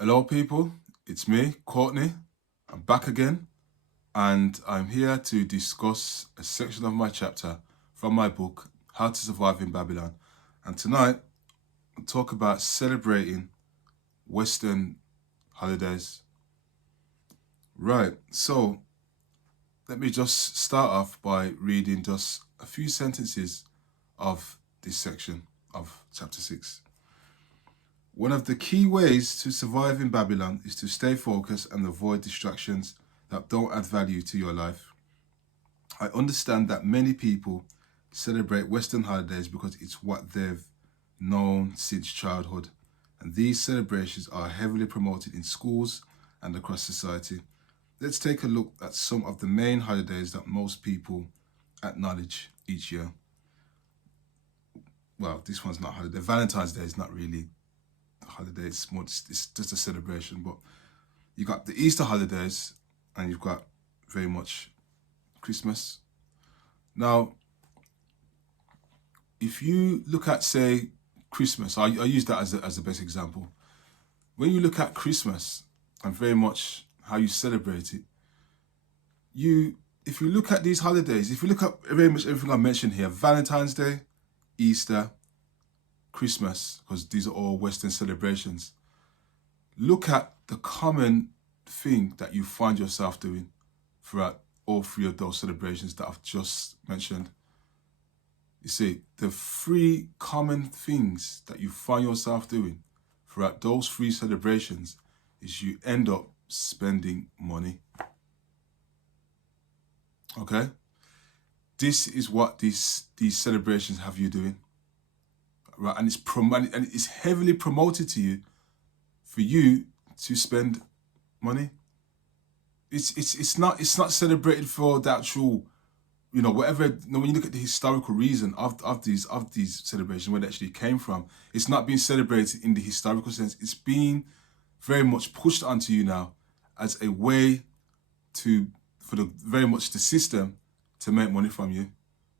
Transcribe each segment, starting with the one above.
Hello, people. It's me, Courtney. I'm back again, and I'm here to discuss a section of my chapter from my book, How to Survive in Babylon. And tonight, I'll talk about celebrating Western holidays. Right, so let me just start off by reading just a few sentences of this section of chapter 6. One of the key ways to survive in Babylon is to stay focused and avoid distractions that don't add value to your life. I understand that many people celebrate Western holidays because it's what they've known since childhood, and these celebrations are heavily promoted in schools and across society. Let's take a look at some of the main holidays that most people acknowledge each year. Well, this one's not a holiday. Valentine's Day is not really a holiday, it's just a celebration, but you got the Easter holidays and you've got very much Christmas. Now, if you look at, say, Christmas, I use that as a best example. When you look at Christmas and very much how you celebrate it, if you look at these holidays, if you look at very much everything I mentioned here, Valentine's Day, Easter, Christmas, because these are all Western celebrations, look at the common thing that you find yourself doing throughout all three of those celebrations that I've just mentioned. You see, the three common things that you find yourself doing throughout those three celebrations is you end up spending money. Okay? This is what these celebrations have you doing. Right? And it's heavily promoted to you for you to spend money. It's not celebrated for the actual, whatever. When you look at the historical reason of these celebrations, where they actually came from, it's not being celebrated in the historical sense. It's being very much pushed onto you now as a way for the very much the system to make money from you.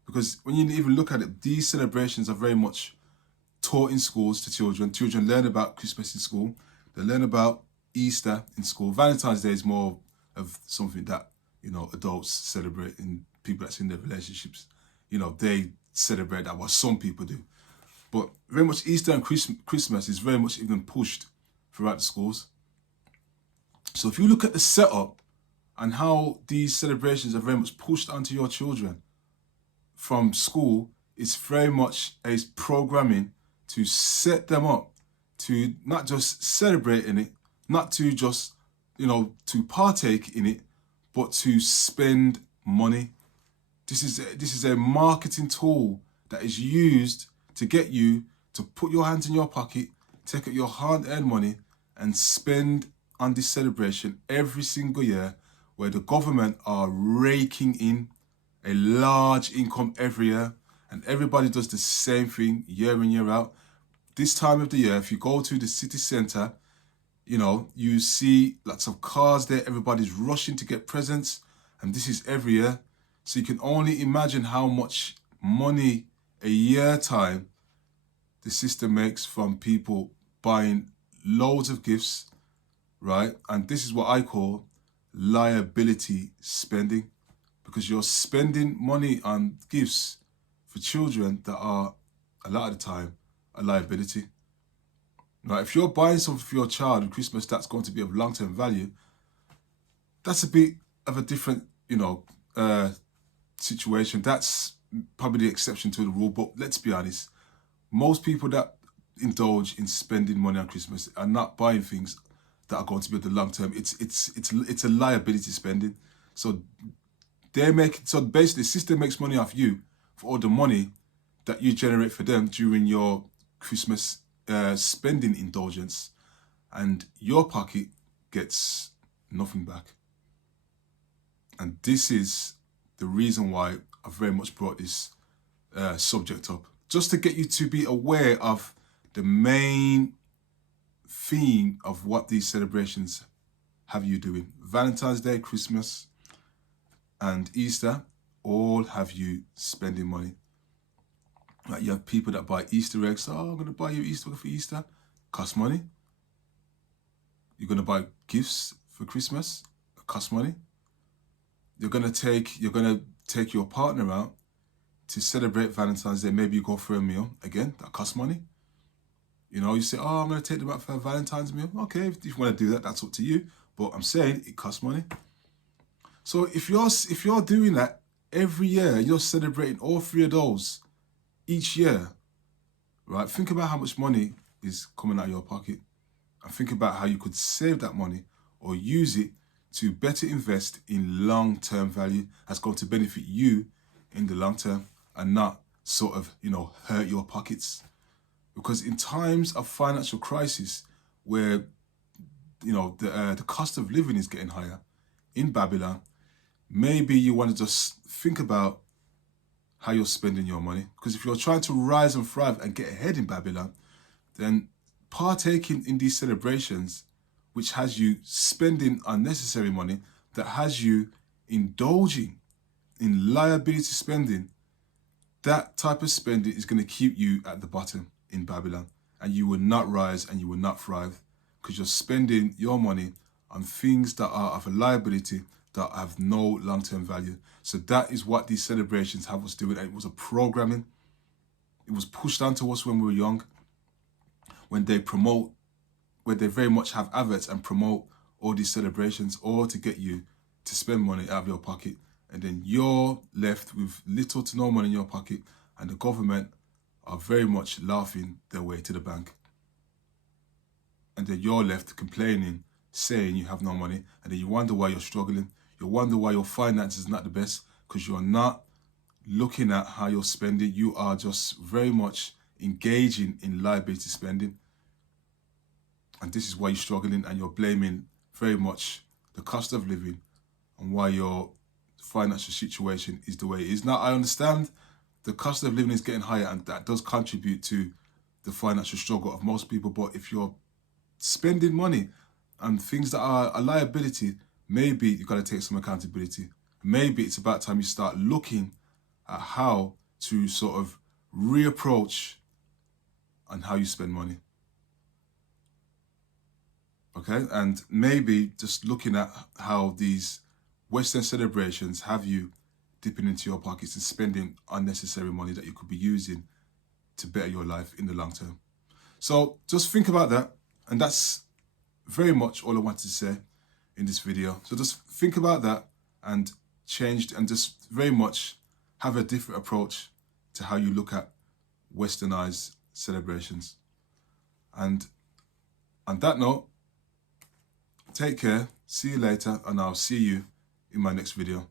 Because when you even look at it, these celebrations are very much taught in schools to children. Children learn about Christmas in school. They learn about Easter in school. Valentine's Day is more of something that, adults celebrate, and people that's in their relationships, they celebrate that, what some people do. But very much Easter and Christmas is very much even pushed throughout the schools. So if you look at the setup and how these celebrations are very much pushed onto your children from school, it's very much a programming to set them up to not just celebrate in it, not to just, to partake in it, but to spend money. This is a marketing tool that is used to get you to put your hands in your pocket, take out your hard-earned money, and spend on this celebration every single year, where the government are raking in a large income every year, and everybody does the same thing year in, year out. This time of the year, if you go to the city centre, you see lots of cars there, everybody's rushing to get presents, and this is every year. So you can only imagine how much money a year time the system makes from people buying loads of gifts, right? And this is what I call liability spending, because you're spending money on gifts for children that are, a lot of the time, a liability. Now, if you're buying something for your child at Christmas that's going to be of long-term value, that's a bit of a different, situation. That's probably the exception to the rule. But let's be honest, most people that indulge in spending money on Christmas are not buying things that are going to be of the long term. It's a liability spending. So basically the system makes money off you for all the money that you generate for them during your Christmas spending indulgence, and your pocket gets nothing back. And this is the reason why I very much brought this subject up, just to get you to be aware of the main theme of what these celebrations have you doing. Valentine's Day, Christmas, and Easter all have you spending money. Like, you have people that buy Easter eggs. Oh, I'm going to buy you Easter egg for Easter. Costs money. You're going to buy gifts for Christmas. That costs money. You're going to take your partner out to celebrate Valentine's Day. Maybe you go for a meal. Again, that costs money. You know, you say, oh, I'm going to take them out for a Valentine's meal. Okay, if you want to do that, that's up to you. But I'm saying it costs money. So if you're doing that every year, you're celebrating all three of those each year, right? Think about how much money is coming out of your pocket, and think about how you could save that money or use it to better invest in long-term value that's going to benefit you in the long term and not sort of, you know, hurt your pockets. Because in times of financial crisis where, you know, the cost of living is getting higher in Babylon, maybe you want to just think about how you're spending your money. Because if you're trying to rise and thrive and get ahead in Babylon, then partaking in these celebrations, which has you spending unnecessary money, that has you indulging in liability spending, that type of spending is going to keep you at the bottom in Babylon, and you will not rise and you will not thrive, because you're spending your money on things that are of a liability that have no long-term value. So that is what these celebrations have us doing. And it was a programming. It was pushed onto us when we were young, when they very much have adverts and promote all these celebrations, or to get you to spend money out of your pocket. And then you're left with little to no money in your pocket, and the government are very much laughing their way to the bank. And then you're left complaining, saying you have no money, and then you wonder why you're struggling. You wonder why your finances is not the best, because you're not looking at how you're spending. You are just very much engaging in liability spending. And this is why you're struggling, and you're blaming very much the cost of living and why your financial situation is the way it is. Now, I understand the cost of living is getting higher, and that does contribute to the financial struggle of most people. But if you're spending money on things that are a liability, maybe you've got to take some accountability. Maybe it's about time you start looking at how to sort of reapproach on how you spend money. Okay, and maybe just looking at how these Western celebrations have you dipping into your pockets and spending unnecessary money that you could be using to better your life in the long term. So just think about that. And that's very much all I wanted to say in this video. So just think about that and change, and just very much have a different approach to how you look at Westernized celebrations. And on that note, take care, see you later, and I'll see you in my next video.